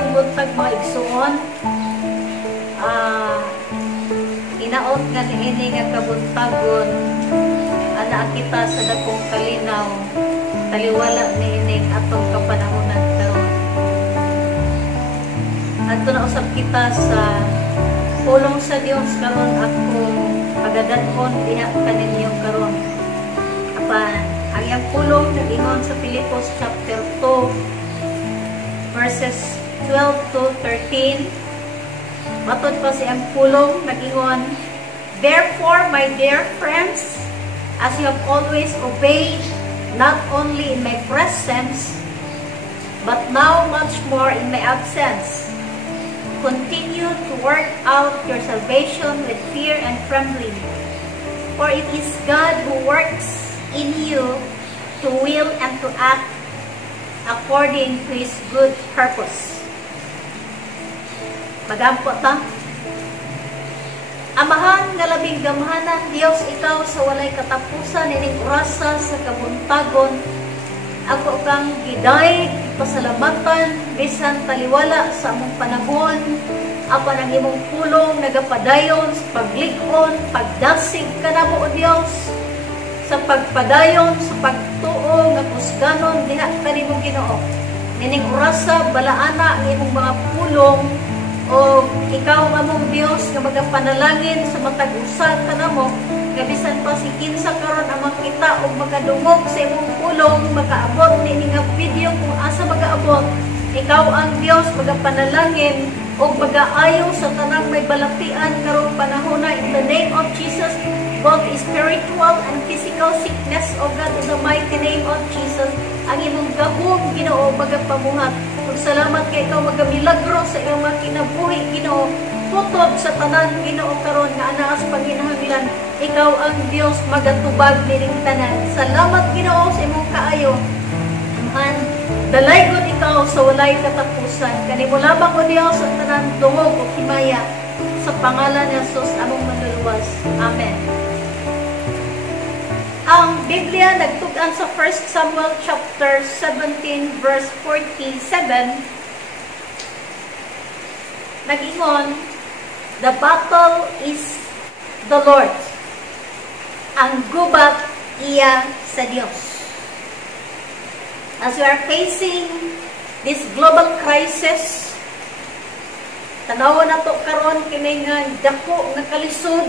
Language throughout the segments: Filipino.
Maayong buntag mga igsuon. Inaot nga niini nga kabuntagon ana kita sa dakong kalinaw taliwala niini atong kapanahonan karon. Adto na usab kita sa pulong sa Dios karon ako pagadaton diha kaninyong karon. Apan ang iyang pulong nag-ingon sa Filipos chapter 2 verses 12 to 13. Matod pa siyang pulong nag-ingon, "Therefore, my dear friends, as you have always obeyed, not only in my presence, but now much more in my absence, continue to work out your salvation with fear and trembling. For it is God who works in you to will and to act according to His good purpose." Magampo ta. Amahan nga labing gamhanan, Dios ikaw sa walay katapusan ining orasa sa kabuntagon. Ako kang giday, pasalamatan, bisan taliwala sa among panahon. Apan ang imong pulong nagapadayon sa paglig-on, pagdasig kanamo o Dios. Sa pagpadayon, sa pagtuo nga kusganon diha kanimo Ginoo. Nining orasa balaana ang imong mga pulong o ikaw among Dios nga magapanalangin sa matag usa kanamo nga bisan pa si kinsa karon amang kita og makadungog sa imong pulong makaabot ni nga video kung asa magaabot. Ikaw ang Dios magapanalangin og magaayo sa tanang may balatian karong panahon in the name of Jesus, both spiritual and physical sickness, O God, in the mighty name of Jesus. Ang imong gabong Ginoo magapamuhat. Salamat kay ikaw magamilagro sa iyong mga kinabuhi Ginoo. Putob sa tanan Ginoo karon nga ana sa panginahanglan. Ikaw ang Dios magatubag nining tanan. Salamat Ginoo sa imong kaayo. Amen. Dalaygon ikaw sa walay katapusan. Kanimo lamang o Dios ang tanan dungog o himaya sa pangalan ni Jesus among manluluwas. Amen. Ang Biblia nagtugan sa 1 Samuel chapter 17 verse 47. Nag-ingon, "The battle is the Lord's. Ang gubat iya sa Dios." As we are facing this global crisis, tanawa na to karon kini nga dako nga kalisod,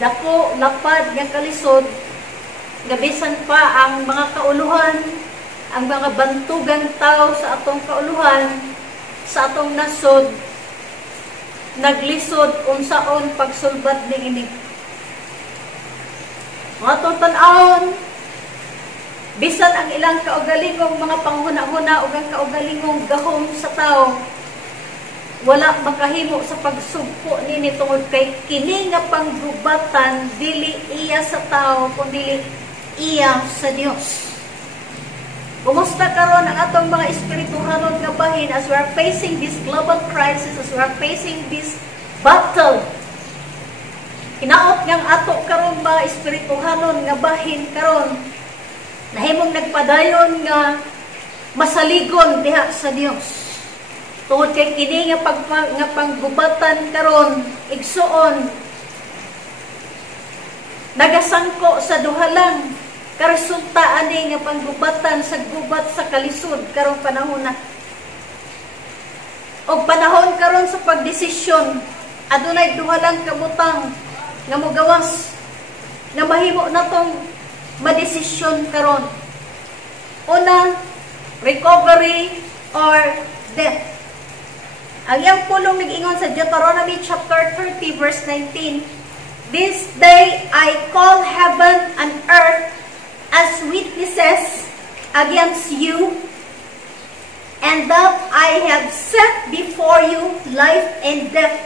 dako lapad nga kalisod, gabisan pa ang mga kauluhan, ang mga bantugang tao sa atong kauluhan, sa atong nasod, naglisod unsaon pagsulbad niini. Mga atong tan-awon, bisan ang ilang kaugalingong mga panghuna-huna o ang kaugalingong gahom sa tao, wala makahimo sa pagsugpo nini tungod kay kini nga panggubatan dili iya sa tao kundi iya sa Dios. Kumusta karon ang atong mga espirituhanon nga bahin as we are facing this global crisis, as we are facing this battle? Hinaot ngang ato karon mga espirituhanon nga bahin karon nahimong nagpadayon nga masaligon diha sa Dios. Tungod kay kini nga panggubatan karon igsuon nagasangko sa duha lang karesulta ani nga panggubatan sa gubat sa kalisod karong panahon na. Og panahon karon sa pagdesisyon adunay duha lang kabutang nga mogawas nga mahimo natong madesisyon karon. Una, recovery or death. Ang iyang pulong nag-ingon sa Deuteronomy chapter 30 verse 19, "This day I call heaven and earth as witnesses against you, and that I have set before you life and death,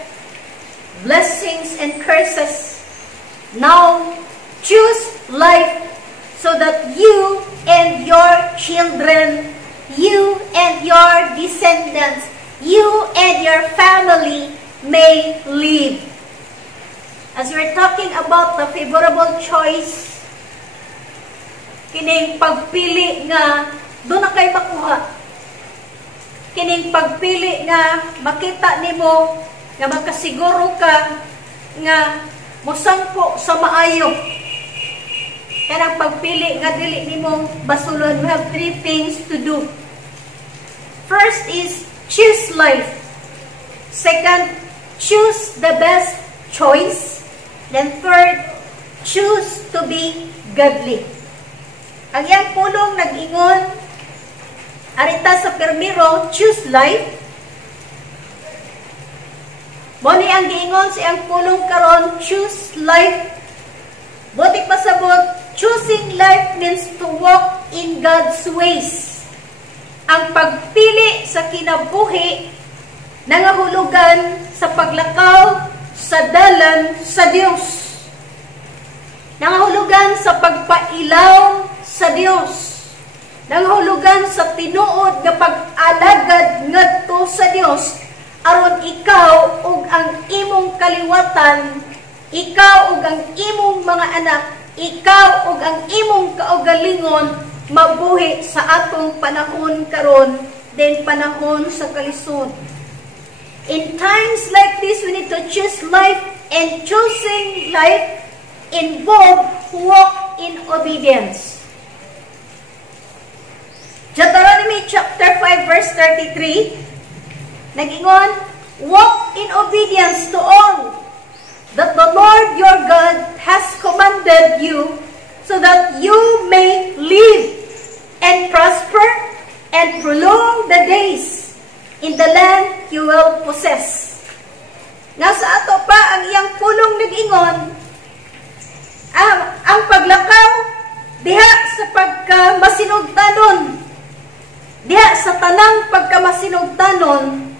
blessings and curses. Now choose life so that you and your children, you and your descendants, you and your family may live." As we're talking about the favorable choice, kining pagpili nga doon na kay makuha. kining pagpili nga makita nimo nga makasiguro ka nga mosangko sa maayo. Kanang pagpili nga dili nimo basulon. We have 3 things to do. First is choose life. Second, choose the best choice. Then third, choose to be godly. Ang iyang pulong nag-ingon, arita sa permiro, choose life. Moni ang giingon sa iyang pulong karon, choose life. Buti pasabot, choosing life means to walk in God's ways. Ang pagpili sa kinabuhi nangahulugan sa paglakaw sa dalan sa Dios. Nangahulugan sa pagpailaw sa Dios. Nangahulugan sa tinuod nga pag-alagad ngadto sa Dios aron ikaw ug ang imong kaliwatan, ikaw ug ang imong mga anak, ikaw ug ang imong kaugalingon mabuhi sa atong panahon karon, then panahon sa kalisod. In times like this, we need to choose life, and choosing life involve walk in obedience. Deuteronomy chapter 5 verse 33, nag-ingon, walk in obedience to all that the Lord your God has commanded you, so that you may live and prosper and prolong the days in the land you will possess. Nga sa ato pa ang iyang pulong nag-ingon, ang paglakaw diha sa pagkamasinugtanon, diha sa tanang pagkamasinugtanon,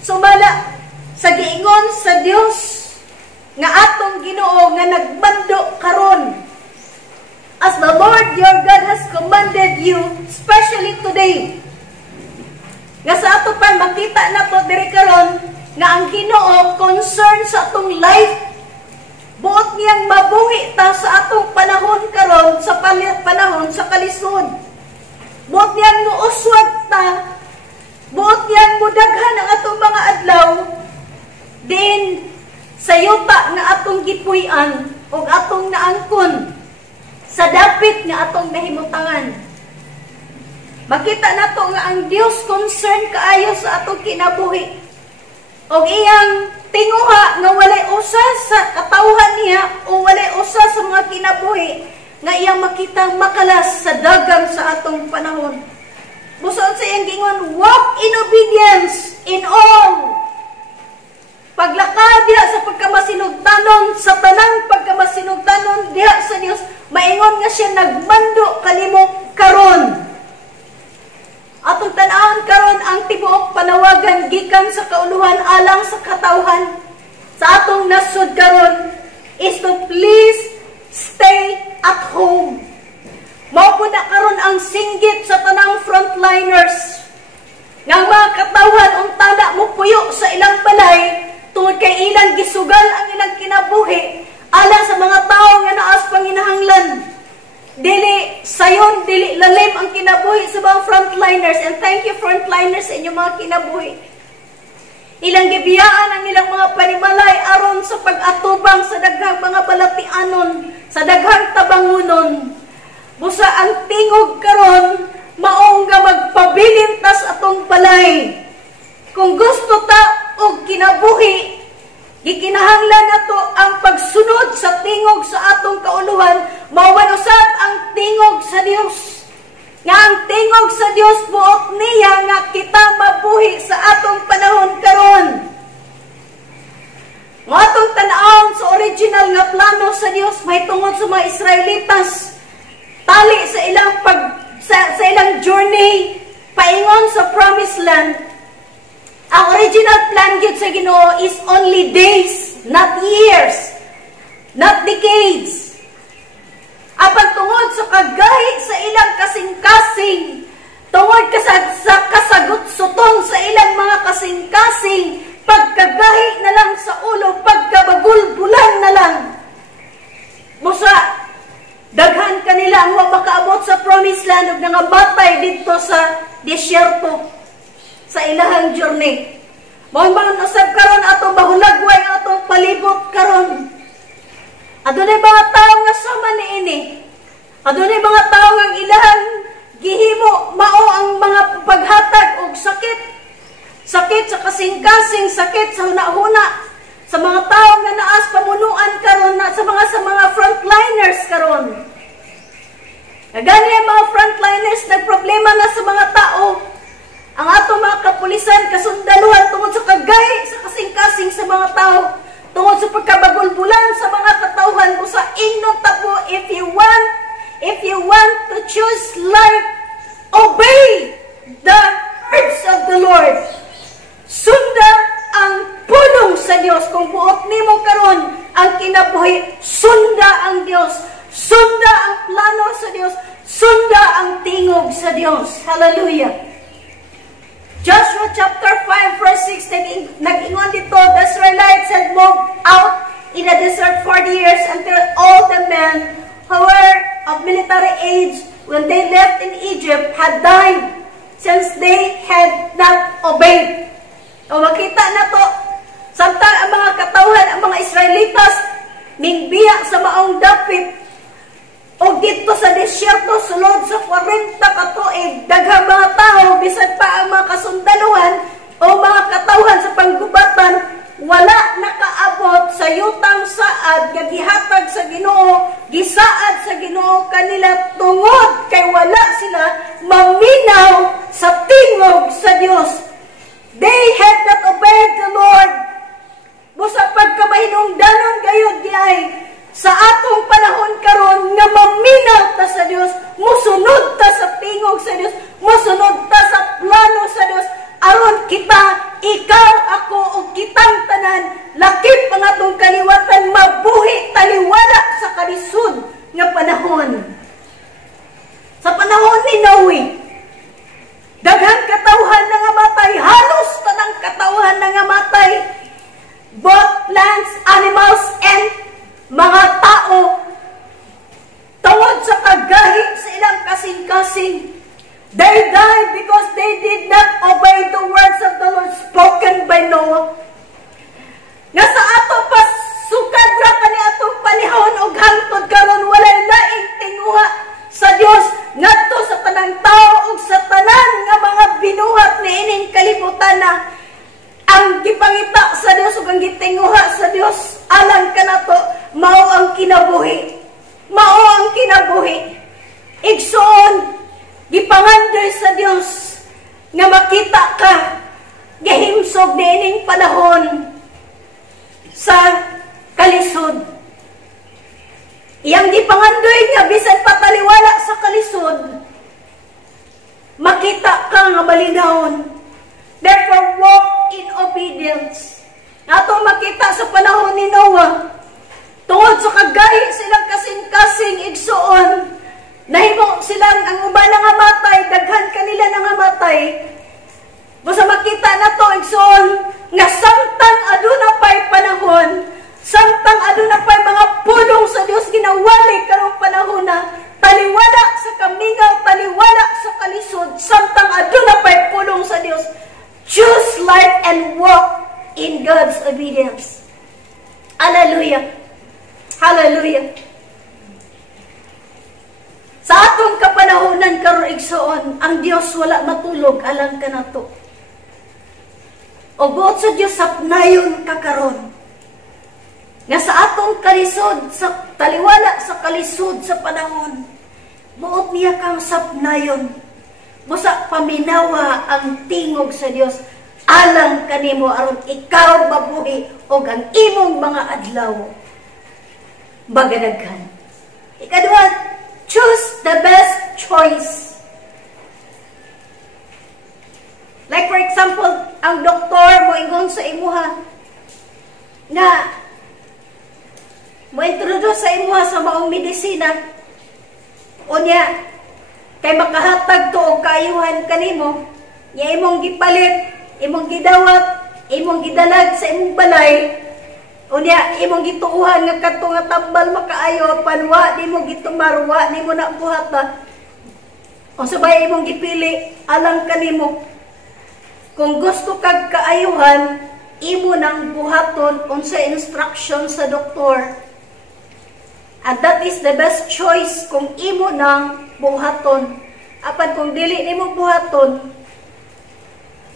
sumala sa giingon sa Dios nga atong Ginoo nga nagmando karon. As the Lord your God has commanded you, especially today. Nga sa ato pa makita na to diri karon nga ang Ginoo concerned sa atong life. Buot niyang mabuhi ta sa atong panahon karon, sa panahon sa kalisod. Buot niyang muuswag ta, buot niyang mudaghan ang atong mga adlaw, din sa yuta nga atong gipuy-an o atong naangkon, sa dapit nga atong nahimutangan. Makita nato nga ang Dios concerned kaayo sa atong kinabuhi. O iyang tinguha nga walay usa sa katawhan niya o walay usa sa mga kinabuhi nga iyang makitang makalas sa dagang sa atong panahon. Buson sa iyang gingon, walk in obedience in all. Paglakad diha sa pagkamasinugtanon, sa tanang pagkamasinugtanon diha sa Dios, maingon nga siya nagmando kanimo karon. Atong tan-awon karon ang tibuok panawagan gikan sa kauluhan alang sa katawhan sa atong nasud karon is to please stay at home. Mao po na karon ang singgit sa tanang frontliners nga mga katawhan untana mo puyo sa ilang balay tungod kay ilang gisugal ang ilang kinabuhi alang sa mga tao nga naas panginahanglan. Dili sayon, dili lalim ang kinabuhi sa mga frontliners, and thank you frontliners sa inyong mga kinabuhi. Ilang gibiyaan ang ilang mga panimalay aron sa pag-atubang sa daghang mga balatianon, sa daghang tabangunon. Busa ang tingog karon maong nga magpabilin tas atong balay. Kung gusto ta og kinabuhi, gikinahanglan nato ang pagsunod sa tingog sa atong kauluhan, mauban usab ang tingog sa Dios. Nga ang tingog sa Dios buot niya nga kita mabuhi sa atong panahon karon. Nga atong tan-awon sa original nga plano sa Dios may tungod sa mga Israelitas, tali sa ilang sa ilang journey paingon sa promised land. Ang original plan gyud sa Ginoo is only days, not years, not decades. Apan tungod sa kagahi sa ilang kasing-kasing, tungod sa kasagot-sutong sa ilang mga kasing-kasing, pagkagahi na lang sa ulo, pagkabagulbulan na lang. Busa, daghan kanila ang makaabot sa promised land ug nangabatay dito sa disyerto. sa ilahang journey. Mao man usab karon ato bahulagway ato palibot karon. Adunay mga tawo nga sama niini. Adunay mga tawo nga ilahang gihimo mao ang mga paghatag og sakit. Sakit sa kasing-kasing, sakit sa huna-huna. Sa mga tawo nga naas pamunuan karon na sa mga frontliners karon. Gani ang mga frontliners nagproblema na sa mga tao. Ang ato mga kapulisan kasundaluhan tungod sa kagay sa kasing-kasing sa mga tao, tungod sa pagkabagulbulan sa mga katauhan mo sa ingnon tabo. If you want to choose life, obey the words of the Lord. Sunda ang pulong sa Dios. Kung buot nimo karon ang kinabuhi, sunda ang Dios. Sunda ang plano sa Dios. Sunda ang tingog sa Dios. Hallelujah. Joshua chapter 5 verse 6, nag-ingon dito, the Israelites had moved out in the desert 40 years until all the men who were of military age when they left in Egypt had died, since they had not obeyed. O makita na to, samtang ang mga katawhan, ang mga Israelitas, ningbiya sa maong dapit, o dito sa disyerto, sulod sa 40 katuig, daghang mga tao, bisan pa ang mga kasundaluhan o mga katawhan sa panggubatan, wala nakaabot sa yutang saad, gihatag sa Ginoo, gisaad sa Ginoo kanila tungod kay wala sila maminaw sa tingog sa Dios. They had not obeyed the Lord. Busa pagkamahinungdanon gayud di ay sa atong panahon karon nga maminaw ta sa Dios, musunod ta sa tingog sa Dios, musunod ta sa plano sa Dios, aron kita, ikaw, ako, o kitang tanan, lakip ang atong kaliwatan, mabuhi taliwala sa kalisod nga panahon. Sa panahon ni Noe, daghang katawhan na nga matay, halos tanang katawhan na nga matay, both plants, animals, and mga tao, tungod sa kagahi sa ilang kasing-kasing. They died because they did not obey the words of the Lord spoken by Noah. Nga sa ato pa, sukad ra ka ni atong panihon o hangtod karon walay laing tinguha sa Dios ngadto sa tanang tao ug sa tanan nga mga binuhat ni ining kalibutan na ang gipangita sa Dios ug ang gitinguha sa Dios alang kanato mao ang kinabuhi. Mao ang kinabuhi. Igsoon, gipangandoy sa Dios nga makita ka gahimsog niining panahon sa kalisod. Iyang gipangandoy nga bisan pataliwala sa kalisod, makita ka nga malinawon. Therefore, walk in obedience. Ato makita sa panahon ni Noah, tungod sa kagahi silang kasing-kasing igsuon, nahimo silang ang uban nga matay, daghan kanila nga matay. Basta makita na to igsuon, nga samtang aduna pa'y panahon, samtang aduna pa'y mga pulong sa Dios ginawali karong panahon na, taliwala sa kamingaw, taliwala sa kalisod, samtang aduna pa'y pulong sa Dios, choose life and walk in God's obedience. Hallelujah. Hallelujah. Sa atong kapanahonan karon igsoon, ang Dios wala matulog alang kanato. O buot sa Dios sapnayon ka karon. Nga sa atong kalisod, sa taliwala sa kalisod sa panahon, buot niya kang sapnayon. Busa paminawa ang tingog sa Dios alang kanimo aron ikaw mabuhi og ang imong mga adlaw bagadaghan. Ikaduha, choose the best choice. Like for example, ang doktor mo ingon sa imuha na mo introduce sa imuha sa maong medisina unya kay makahatag to og kaayuhan kanimo, nya imong gipalit, imong gidawat, imong gidalag sa imong balay, unya imong gituuhan nga kadto nga tambal makaayo panwa di mo gitumarwa, di mo na buhata. O sabay imong gipili alang kanimo. kung gusto kag kaayuhan, imo nang buhaton unsa instruction sa doktor. And that is the best choice kung imo nang buhaton. Apan kung dili nimo buhaton,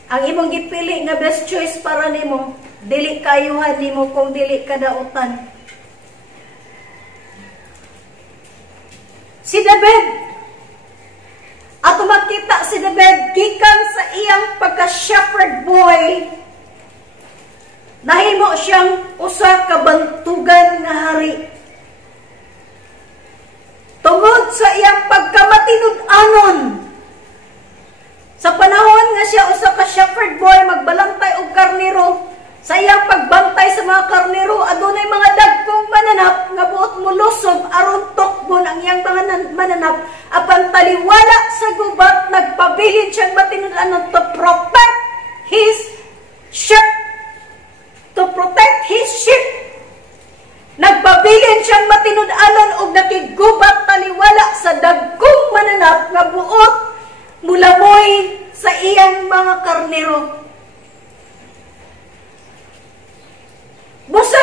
ang imong gipili nga best choice para nimo, dili kaayuhan nimo kung dili kadautan. Si David, ato makita si David gikan sa iyang pagka-shepherd boy, nahimo siyang usa ka bantugan nga hari. Tungod sa iyang pagkamatinud-anon, sa panahon nga siya usa ka shepherd boy magbalantay og karnero, sa iyang pagbantay sa mga karnero, adunay mga dagkong mananap nga buot mulusob aron tokbon ang iyang mga mananap, apan taliwala sa gubat nagpabilin siyang matinud-anon to protect his sheep. Nagpabilin siyang matinud-anon og nakigubat taliwala sa dagkong mananap nga buot mulamoy sa iyang mga karnero. Busa,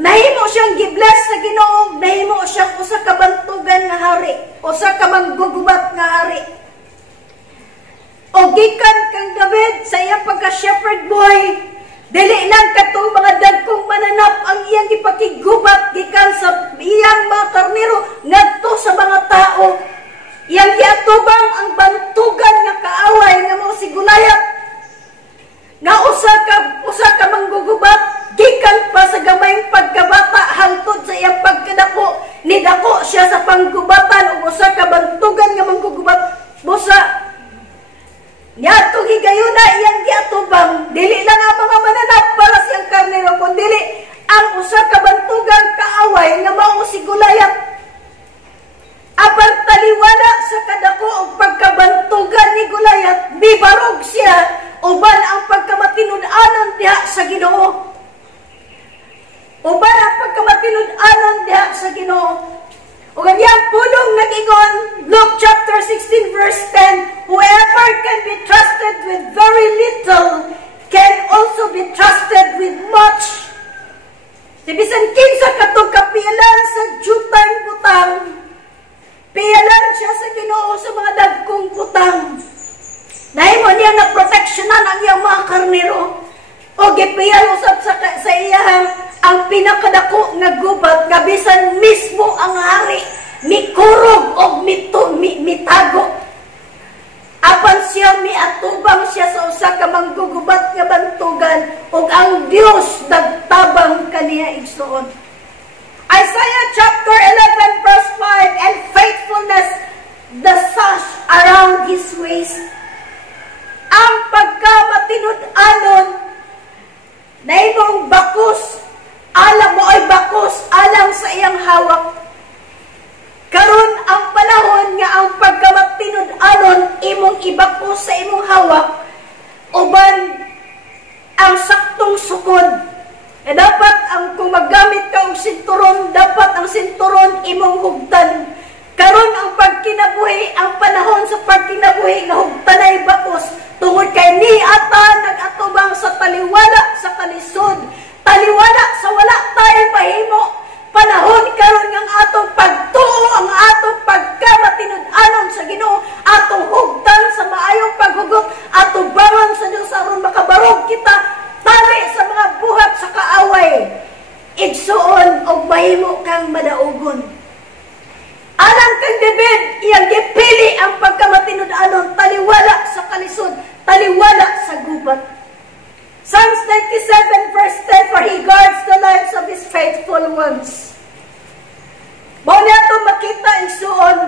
nahimo siyang gibless sa Ginoo, nahimo siyang usa ka bantugan nga hari, usa ka manggugubat nga hari. O gikan kang David sa iyang pagka-shepherd boy, dili lang katong mga dagkong mananap ang iyang ipakigubat gikan sa iyang mga karnero ngadto sa mga tao. Iyang giatubang ang bantugan nga kaaway nga mao si Goliath, nga usa ka manggugubat gikan pa sa gamayng pagkabata hangtod sa iyang pagkadako, nidako siya sa panggubatan ug usa ka bantugan nga manggugubat. Busa niadtong higayuna iyang giatubang, dili lang ang mga mananap para siyang karnero, kundi ang usa ka bantugan kaaway nga mao si Goliath. Apan taliwala sa kadako og pagkabantugan ni Goliath, bibarog siya uban ang pagkamatinud-anon diha sa Ginoo. Uban ang pagkamatinud-anon diha sa Ginoo. Ug ang iyang pulong nag-ingon, Luke chapter 16 verse 10, whoever can be trusted with very little can also be trusted with much. Bisan kinsa katong kapialan sa jutang butang, pialan siya sa Ginoo sa mga dagkong butang. Nahimo niya na proteksyonan ang iyang mga karnero. O gipiyal usab sa iyang ang pinakadako nga gubat nga bisan mismo ang hari mikurog og mitago. Apan siya miatubang siya sa usa ka manggugubat nga bantugan ug ang Dios nagtabang kaniya igsuon. Isaiah chapter 11 verse 5, and faithfulness the sash around his waist. Ang pagkamatinud-anon nahimong bakos, alam mo ay bakos alang sa iyang hawak. Karon ang panahon nga ang pagkamatinud-anon imong ibakos sa imong hawak uban ang saktong sukod. Dapat kung maggamit ka og sinturon, dapat ang sinturon imong hugtan. Karon ang pagkinabuhi, ang panahon sa pagkinabuhi nga hugtanay bakos tungod kay niata nag-atubang sa taliwala sa kalisod, taliwala sa wala tayo mahimo. Panahon karon nga atong pagtuo, ang atong pagkamatinud-anon sa Ginoo, atong hugtan sa maayong paghugot, atong bangon sa Dios aron makabarog kita tali sa mga buhat sa kaaway. Igsuon og mahimo kang madaugon. Alang kang David, iyang gipili ang pagkamatinud-anon, taliwala sa kalisod, taliwala sa gubat. Psalms 97 verse 10, for he guards the lives of his faithful ones. Mao niya makita igsuon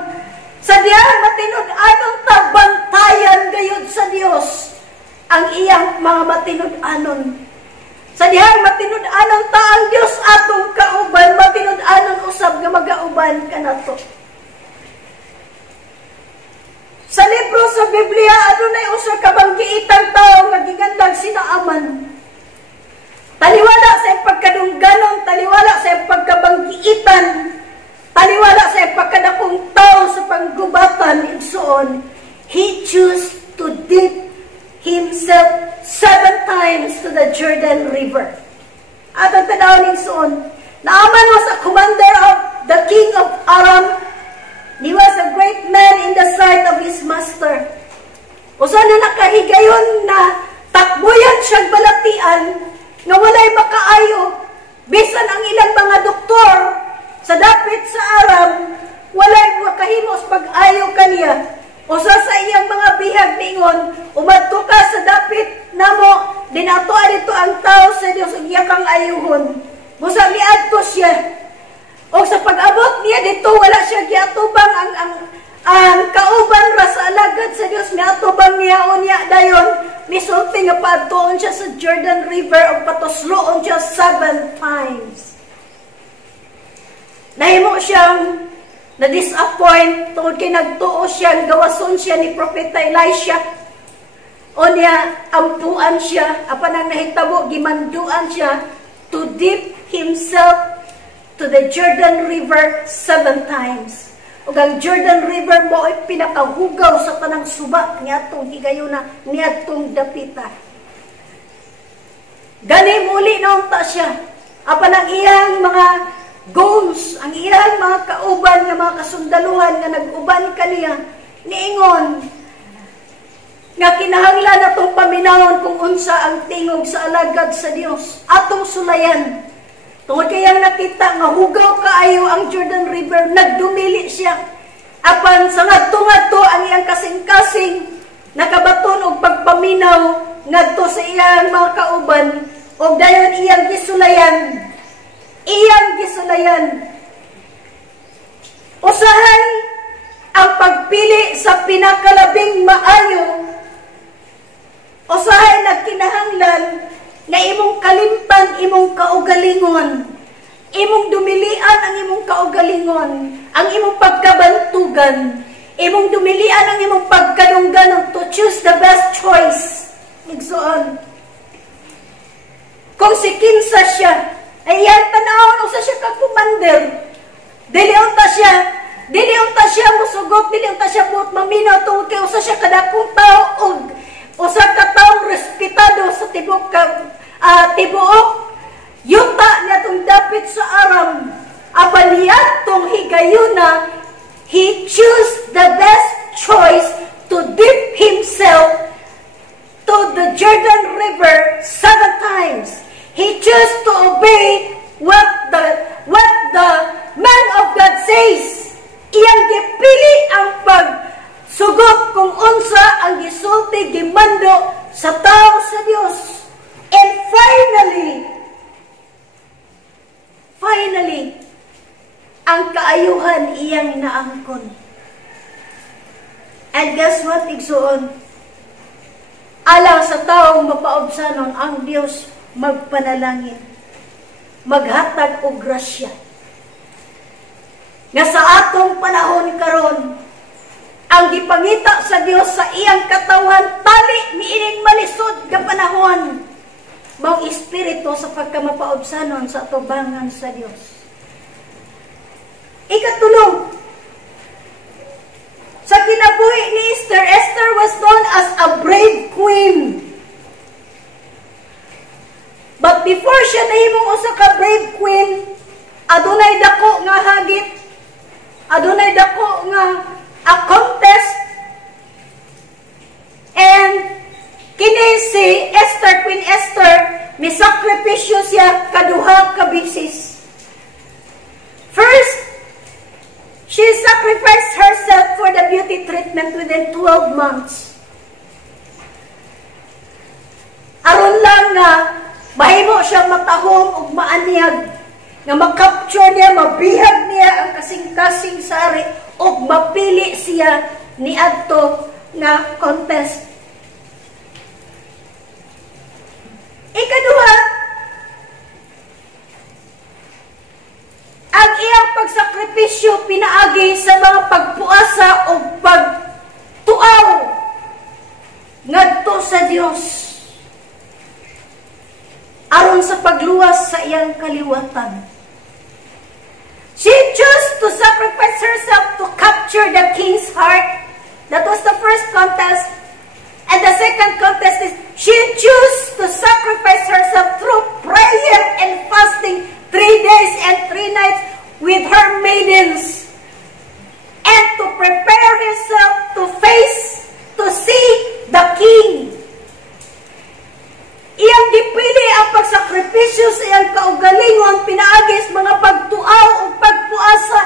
sa diyang matinud-anon tabantayan gayud sa Dios ang iyang mga matinud-anon. Sa dihang matinud-anon ta ang Dios atong kauban, matinud-anon usab nga magauban kanato. Sa libro sa Biblia, adunay usa ka banggiitang tao nga gigandag sinaaman. Taliwala sa pagkadungganon, taliwala sa pagkabanggiitan, taliwala sa pagkadakong tao sa panggubatan igsuon. He chose to Jordan River. At ang tanawin soon, Naaman was a commander of the king of Aram. He was a great man in the sight of his master. Usa na nakahigayon na takbuyan siyang balatian nga walay makaayo. Bisan ang ilang mga doktor sa dapit sa Aram, walay makahimos pag-ayo kaniya. Usa sa iyang mga bihag ningon, umadto ka sa dapit namo, dinatoa dito ang tao sa Dios ug iya kang ayuhon. Busa miadto siya. O sa pag-abot niya dito, wala siya giatubang ang kauban ra sa alagad sa Dios, miatubang niya unya dayon. Misulti nga paadtoon siya sa Jordan River o patusloon siya 7 times. Nahimo siyang na-disappoint tungkol kay nagtuo siya, gawason siya ni Propeta Elisha. O niya, ampuan siya, apan ang nahitabo, gimanduan siya to dip himself to the Jordan River 7 times. O ang Jordan River mo ay pinakahugaw sa tanang suba niyatong higayuna, niyatong dapita. Gani muli naunta siya. Apan ang iyang mga goals, ang iyang mga kauban nga mga kasundaluhan nga nag-uban kaniya, niingon nga kinahanglan na itong paminawon kung unsa ang tingog sa alagad sa Dios. Atong sulayan. Tungod kayang nakita nga hugaw kaayo ang Jordan River, nagdumili siya. Apan sa ngadto-ngadto ang iyang kasing-kasing nakabaton og pagpaminaw ngadto sa iyang mga kauban og dayon iyang gisulayan. Iyang gisulayan. Usahay ang pagpili sa pinakalabing maayo. Usahay nagkinahanglan na imong kalimtan, imong kaugalingon, imong dumilian ang imong kaugalingon, ang imong pagkabantugan, imong dumilian ang imong pagkadunggan to choose the best choice. Igsoon. Kung si kinsa siya, ay yan tanawon usa siya ka commander. Dili unta siya musugot, dili unta siya buot maminaw tungod kay usa siya kadakong tao og usa ka taong respetado sa tibuok yuta niya tong dapit sa Aram. Abaliyat tong higayuna, he chose the best choice to dip himself to the Jordan River 7 times. He chose to obey what the man of God says. Iyang gipili ang pagsugot kung unsa ang gisulti gimando sa tao sa Dios. And finally, ang kaayuhan iyang naangkon. And guess what, igsuon? Alang sa taong mapaobsanon ang Dios magpanalangin, maghatag og grasya. Nga sa atong panahon karon, ang gipangita sa Dios sa iyang katawhan tali niining malisod nga panahon, mao espiritu sa pagkamapaobsanon sa atubangan sa Dios. Ikatulong, sa kinabuhi ni Esther, Esther was known as a brave queen. But before siya nahimong usa ka brave queen, adunay dako nga hagit, adunay dako nga a contest, and kini si Esther, Queen Esther, misakripisyo siya kaduha ka bisis. First, she sacrificed herself for the beauty treatment within 12 months. Aron lang nga mahimo siya matahom ug maanyag, nga makapture niya, mabihag niya ang kasing-kasing sari ug mapili siya ni adto nga contest. Ikaduha, ang iyang pagsakripisyo pinaagi sa mga pagpuasa o pagtuaw ngadto sa Dios aron sa pagluwas sa iyang kaliwatan. She chose to sacrifice herself to capture the king's heart. That was the first contest. And the second contest is she chose to sacrifice herself through prayer and fasting 3 days and 3 nights with her maidens, and to prepare herself to see the king. Iyang gipili ang pagsakripisyo sa iyang kaugalingon, pinaagis mga pagtuaw o pagpuasa.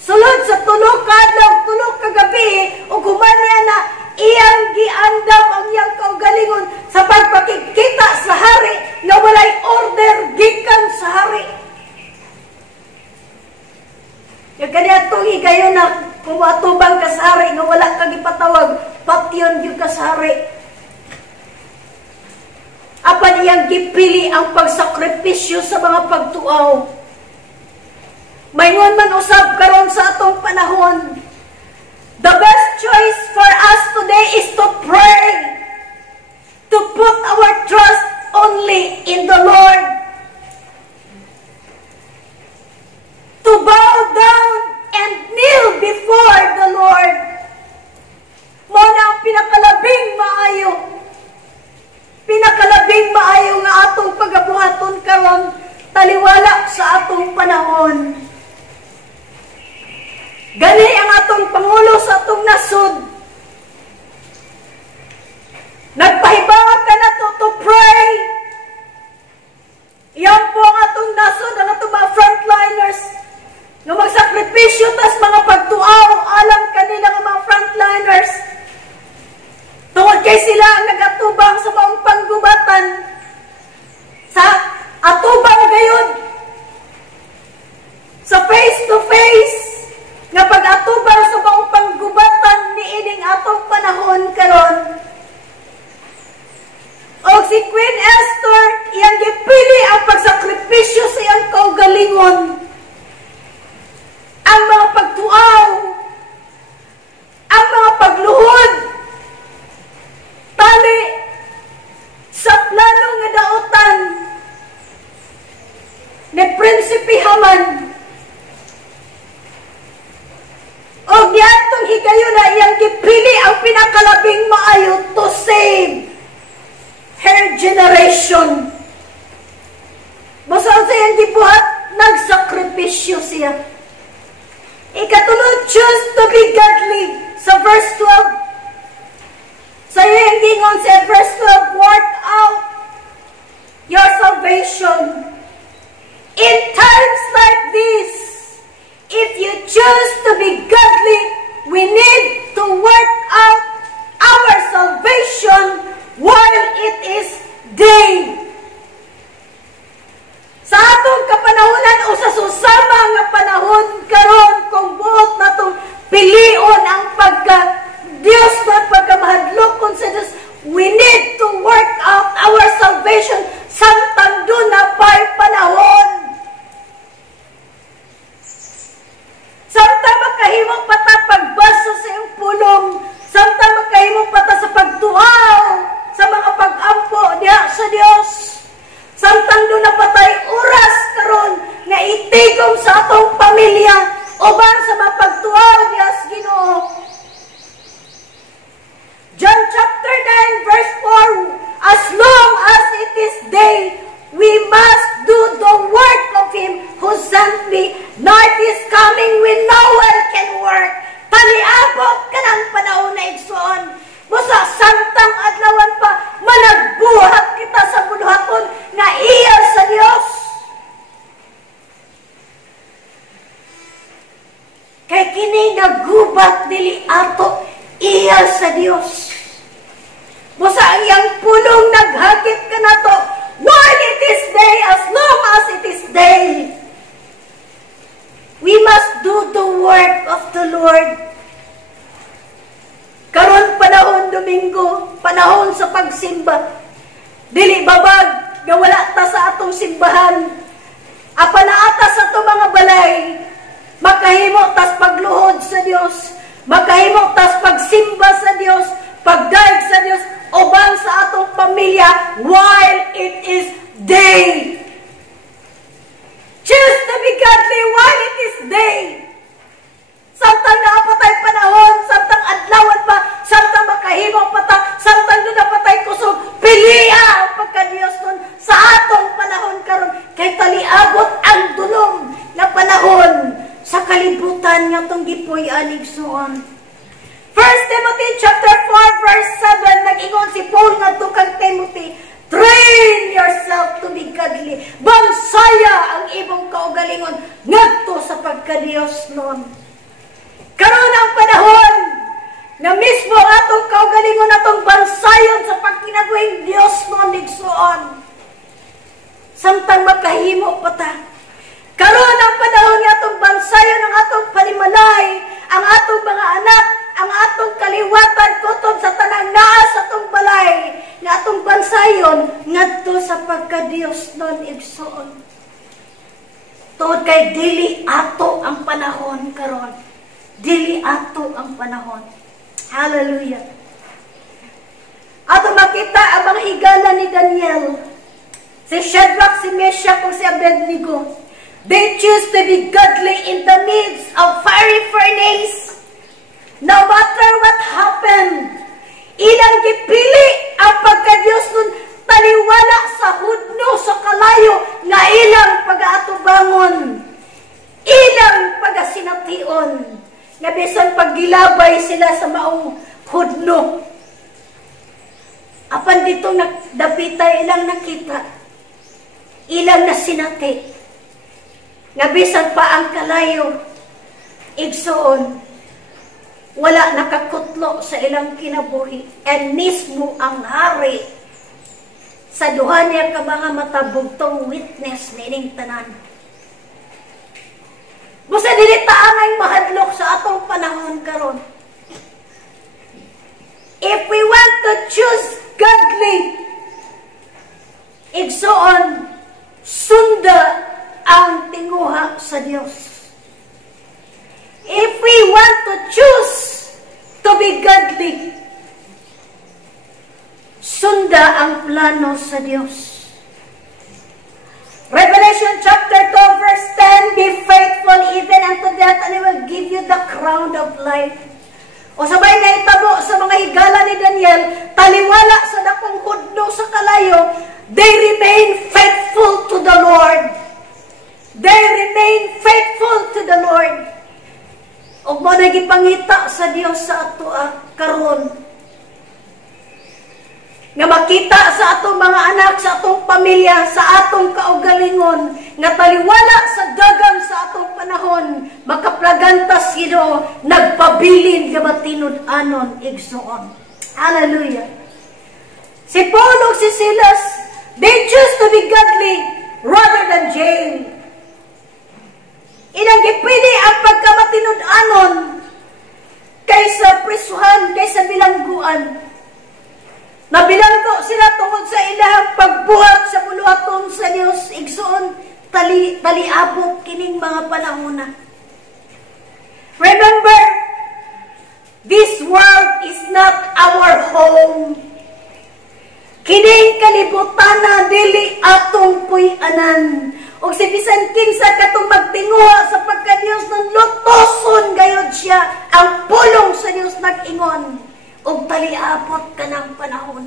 Sulod sa tulog kadlaw, tulog kagabi, o gumanya na iyang giandam ang iyang kaugalingon sa pagpakikita sa hari nga walay order gikan sa hari. Yung kanya itong higayon na kumatubang ka sa hari nga wala kang ipatawag, patyon yung ka sa hari. Apan iyang gipili ang pagsakripisyo sa mga pagtuaw. Mayngon man usab karon sa atong panahon, the best choice for us today is to pray, to put our trust only in the Lord, to bow down and kneel before the Lord. Mo na ang pinakalabing maayo. Pinakalabing maayo nga atong pagabuhaton karon taliwala sa atong panahon. Gani ang atong Pangulo sa atong nasod. Nagpahibangan ka na to pray. Iyan po ang atong nasod, ang atong mga frontliners nga magsakripisyo tas mga pagtuaw alam kanila nga mga frontliners. Tungod kay sila ang nagatubang sa maong panggubatan sa atubang gayon sa face-to-face nga pag-atubang sa maong panggubatan ni ining atong panahon karon. O si Queen Esther, iyang gipili ang pagsakripisyo sa iyang kaugalingon, ang mga pagtuaw, ang mga pagluhod, tali sa plano nga daotan ni Prinsipe Haman. O giyatong higayon na iyang gipili ang pinakalabing maayo to save her generation. Basta sa iyang gibuhat, nagsakripisyo siya. Ikatulod, choose to be godly. Sa verse 12, sa iyang gingon sa verse 12, work out your salvation. In times like this, if you choose to be godly, we need to work out our salvation while it is day. Sa atong kapanahonan o sa susama nga panahon karon, kung buot na itong pilion ang pagka-Diyos na pagkamahadlokon sa Diyos, we need to work out our salvation samtang doon na pa'y panahon. Samtang makahimong pata pagbasa sa iyong pulong, samtang makahimong pata sa pagtuaw, sa mga pag-ampo diya sa Diyos, samtang doon na patay oras karon nga itigom sa atong pamilya, uban sa mga pagtuaw diya sa Ginoo. John chapter 9 verse 4, as long as it is day, we must do the work of Him who sent me. Night is coming when no one can work. Taliabot ka ng panahon na igsoon. Busa samtang adlawan pa, managbuhat kita sa buluhaton nga iya sa Dios. Kay kini nagubat dili ato iya sa Dios. Busa ang iyang pulong naghagit ka na to, while it is day, as long as it is day, we must do the work of the Lord. Karon panahon Domingo, panahon sa pagsimba. Dili babag nga wala ta sa atong simbahan. Apanaata sa atong mga balay, makahimo tas pagluhod sa Dios, makahimo tas pagsimba sa Dios, pagdaig sa Dios, uban sa atong pamilya while it is day. Choose to be godly while it is day. Samtang naapatay panahon, samtang adlawan pa, samtang makahimong pa tanan nga tong gipuy-an igsuon. 1 Timothy chapter 4 verse 7 nag-ingon si Paul ngadto kang Timothy, train yourself to be godly. Bansaya ang imong kaugalingon ngadto sa pagka-Dios nun. Karon ang panahon na mismo atong kaugalingon atong bansayon sa pagkinabuhing Dios nun igsuon. Samtang makahimo pa ta. Karon ang panahon nga atong bansayon ang atong panimalay, ang atong mga anak, ang atong kaliwatan kutob sa tanang naa sa atong balay, nga atong bansayon ngadto sa pagka-Dios nun igsuon. Tungod kay dili ato ang panahon karon. Dili ato ang panahon. Hallelujah. Ato makita ang mga higala ni Daniel, si Shadrach, si Meshach, o si Abednego. They choose to be godly in the midst of fiery furnace. No matter what happened, ilang gipili ang pagka-Diyos nun taliwala sa hudno, sa kalayo, nga ilang pag-aatubangon, ilang pag-asination, nga bisan paggilabay sila sa maong hudno. Apan ditong dapita ilang nakita, ilang nasinati, nga bisan pa ang kalayo, igsoon, wala nakakutlo sa ilang kinabuhi, and mismo ang hari sa duha niya ka mga matabugtong witness nining tanan. Busa dili ta angay mahadlok sa atong panahon karon. If we want to choose godly, igsoon, sunda ang tinguha sa Dios. If we want to choose to be godly, sunda ang plano sa Dios. Revelation chapter 2 verse 10, be faithful even unto death and I will give you the crown of life. O sabay na itabo sa mga higala ni Daniel, taliwala sa dakong hudno sa kalayo, they remain faithful to the Lord. They remain faithful to the Lord. O mo nagipangita sa Dios sa ato karon, nga makita sa atong mga anak, sa atong pamilya, sa atong kaugalingon, nga taliwala sa dagang sa atong panahon, makaplaganta sino, nagpabilin nga matinud-anon igsuon. Hallelujah. Si Paul ug si Silas, they choose to be godly rather than jail. Ilang gipili ang pagkamatinud-anon kaysa prisuhan, kaysa bilangguan. Nabilanggo sila tungod sa ilahang pagbuhat sa buluhaton sa Dios, igsuon, taliabot kining mga panahona. Remember, this world is not our home. Kining kalibutana dili atong puy-anan. O si bisan kinsa katong magtinguha sa pagka-Dios ng lutoson gayod siya ang pulong sa Dios nag-ingon. O taliabot ka ng panahon.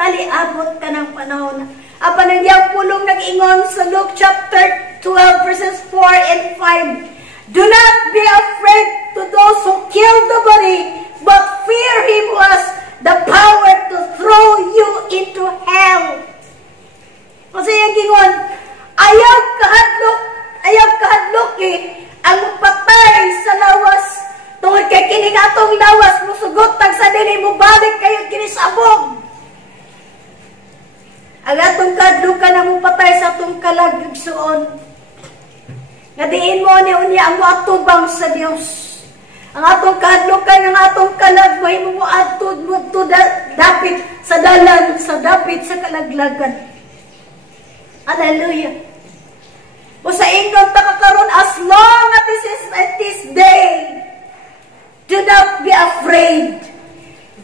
Taliabot ka ng panahon. Apa nangyang pulong nag-ingon sa Luke chapter 12 verses 4 and 5. Do not be afraid to those who kill the body, but fear him who has the power to throw you into hell. Kasi yung gingon, ayaw kahadlok ang patay sa lawas. Tungod kay kining atong lawas, musugot tag sa dili mo balik kayo kinisabog. Ang atong kahadlokan na mo patay sa atong kalagigsuon. Nga diin mo ni unya ang atubang sa Dios. Ang atong kahadlokan, ang atong kalag, may mo atod mo to dapit sa dalan, sa dapit sa kalaglagan. Hallelujah. O sa ingnon takakaroon, as long as this day, do not be afraid.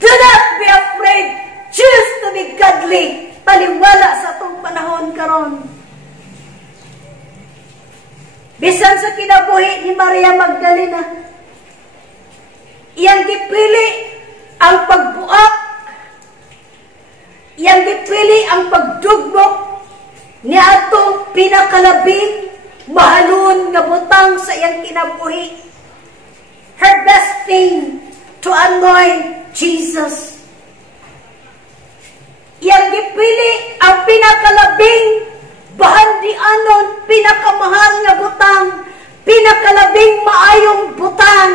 Do not be afraid. Choose to be godly. Taliwala sa itong panahon karon. Bisan sa kinabuhi ni Maria Magdalena, iyang gipili ang pagbuak, iyang gipili ang pagdugmok ni atong pinakalabing mahalon nga butang sa iyang kinabuhi. her best thing to anoint Jesus. Iyang gipili ang pinakalabing bahandianon, pinakamahal nga butang, pinakalabing maayong butang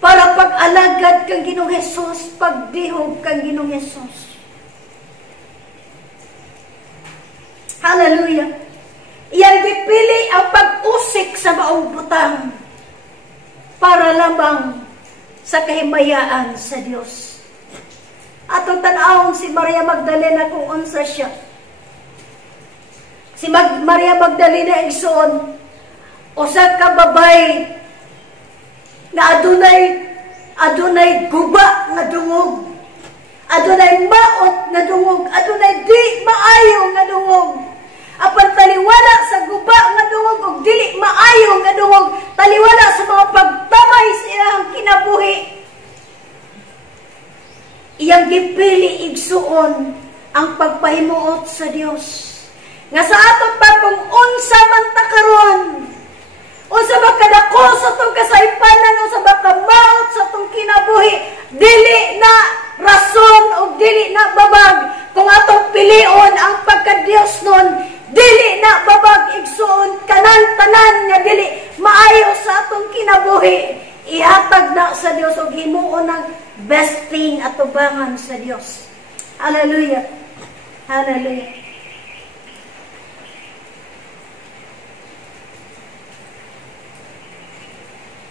para pag-alagad kang Ginoong Hesus, pagdihog kang Ginoong Hesus. Hallelujah. Iyang gipili ang pag-usik sa maong butang para lamang sa kahimayaan sa Dios. Atong tan-awon si Maria Magdalena kung unsa siya. Si Maria Magdalena igsoon, usa ka babay na adunay guba nga dungog, adunay maot nga dungog, adunay di maayo nga dungog. Apan taliwala sa guba nga dungog ug dili maayo nga dungog, taliwala sa mga pagtamay sa iyang kinabuhi. Iyang gipili igsuon ang pagpahimuot sa Dios. Nga sa atong kung unsa man ta karon, unsa ba kadako sa atong kasaypanan, unsa ba kamaot sa atong kinabuhi, dili na rason o dili na babag kung atong pilion ang pagka-Dios nun, dili na babag igsuon kanang tanan nga dili maayo sa atong kinabuhi, ihatag na sa Dios og himuon ng best thing at tubangan sa Dios. Hallelujah. Hallelujah.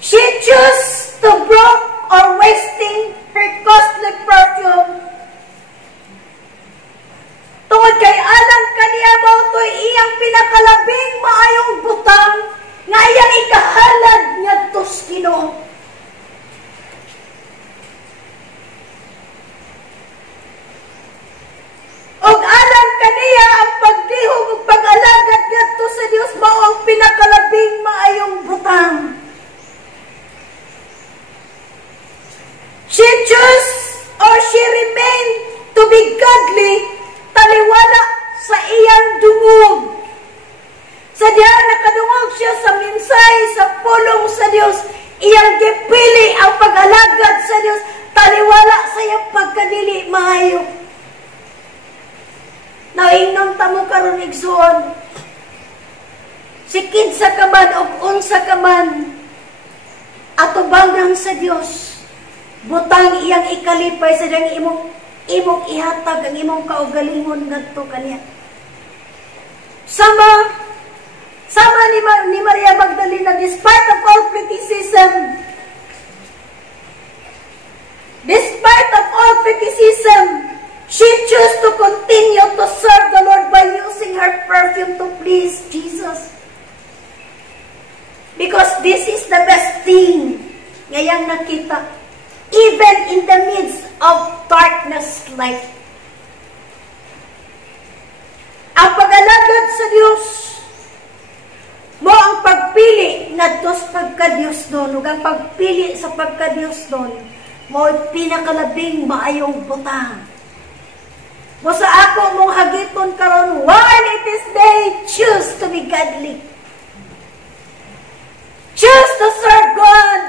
She chose to broke or wasting her costly perfume. Tungod kay alam kaniya mautoy iyang pinakalabing maayong butang nga iyang ikahalad ngadto sa Ginoo. Og alam kaniya ang pagdihog ug pag-alagad ngadto sa Dios mao ang pinakalabing maayong butang. She chose or she remained to be godly, taliwala sa iyang dungog. Sa diyan nakadungog siya sa minsay, sa pulong sa Dios, iyang gipili ang pag-alagad sa Dios, taliwala sa iyang pagkadili maayo. Naingnon ta mo karon igsuon, sikid sa kaman o unsa kaman, atubangan sa Dios, butang iyang ikalipay sa diyang imong ihatag ang imong kaugalingon ngadto kaniya. Sama ni Maria Magdalena, despite of all criticism, she chose to continue to serve the Lord by using her perfume to please Jesus. Because this is the best thing ngayang nakita, even in the midst of darkness life. Ang pag-alagad sa Diyos mo ang pagpili ngadto sa pagka-Dios doon, ug ang pagpili sa pagka-Dios doon mo pinakalabing maayong butang. Mo sa ako mong hagiton karon, while it is day, choose to be godly. Choose to serve God.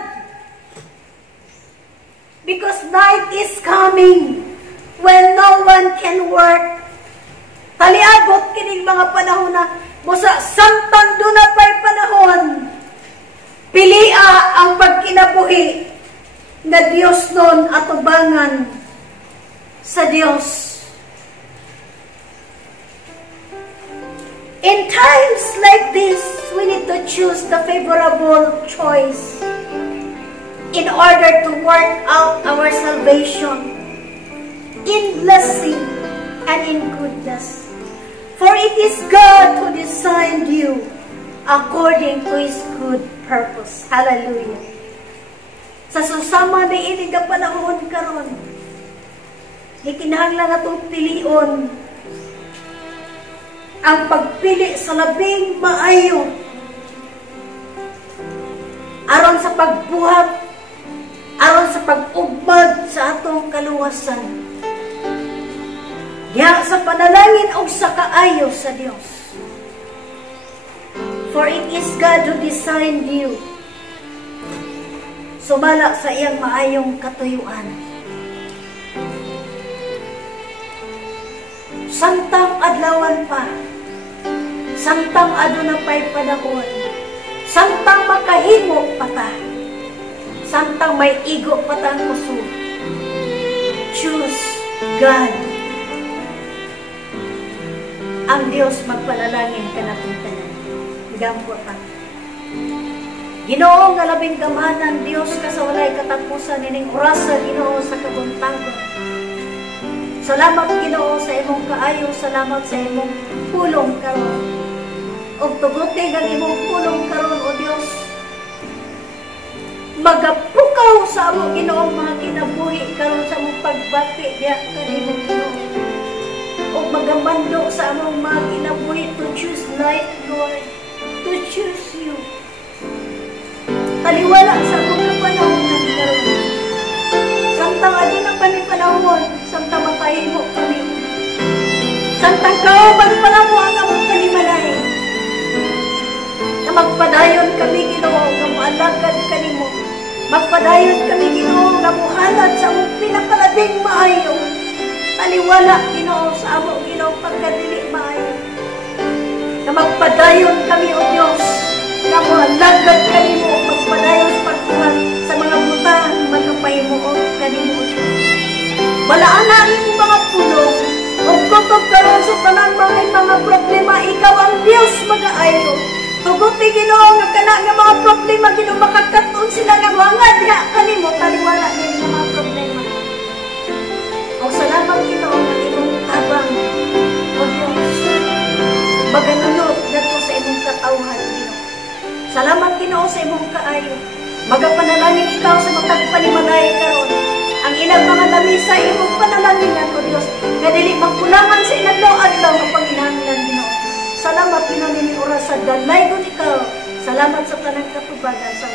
Because night is coming when no one can work. Taliabot kining mga panahon na mo sa samtang doon na pa'y panahon, pilia ang pagkinabuhi na Diyos nun at ubangan sa Diyos. In times like this, we need to choose the favorable choice in order to work out our salvation in blessing and in goodness. For it is God who designed you according to His good purpose. Hallelujah. Sa susama na inig ang panahon karon, ikinahanglan natong pilion ang pagpili sa labing maayo aron sa pagbuhat, aron sa pag-ugmad sa atong kaluwasan. Diya sa panalangin o sa kaayo sa Dios. For it is God who designed you sumala sa iyang maayong katuyuan. Samtang adlawan pa, samtang aduna pa'y panahon, samtang makahimo pata, samtang may igo patang puso, choose God. Ang Diyos magpalalangin ka na puntanan. Gampo pa. Ginoo nga labing gamahanan Diyos ka sa walay katapusan ining orasa Ginoo sa kabuntagon. Salamat Ginoo sa imong kaayo, salamat sa imong pulong karon. Og tuguti ang imong pulong karon o Dios. Magapukaw sa among Ginoo mga kinabuhi karon sa among pagbati diha kanimo Ginoo. Og magamando sa among mga kinabuhi to choose life, Lord, to choose you. Taliwala sa among panahon karon. Samtang adin na kami panahon, samtang makahimo kami. Samtang kauban pa na mo ang among panimalay. Na magpadayon kami Ginoo, nga mualagad kanimo. Magpadayon kami Ginoo, nga muhalad sa among pinakalading maayo. Taliwala Ginoo sa among Ginoo pagkadili maayo. Na magpadayon kami o Dios, nga mualagad kanimo, magpadayon sa pagbuhat sa mga butang, magpahimuot kanimo o Dios. Balaan na ang imong mga pulong, o kutob karon sa tanang mga problema, ikaw ang Dios mag-aayo. Tuguti Ginoo nga kana nga mga problema Ginoo makakaton sila nga wangad diha kanimo taliwala din nga mga problema. O salamat Ginoo nga imong tabang o Dios. Maganunod dito sa imong katawhan Ginoo. Salamat Ginoo sa imong kaayo. Magapanalangin ikaw sa matag panimalay karon. Ang ilang mga lamisa imong panalanginan o Dios nga dili magkulangan sa inadlaw-adlaw ang panginahanglan Ginoo. Salamat Ginoo nini oras sa dalay ko ikaw. Salamat sa tanang katubagan sa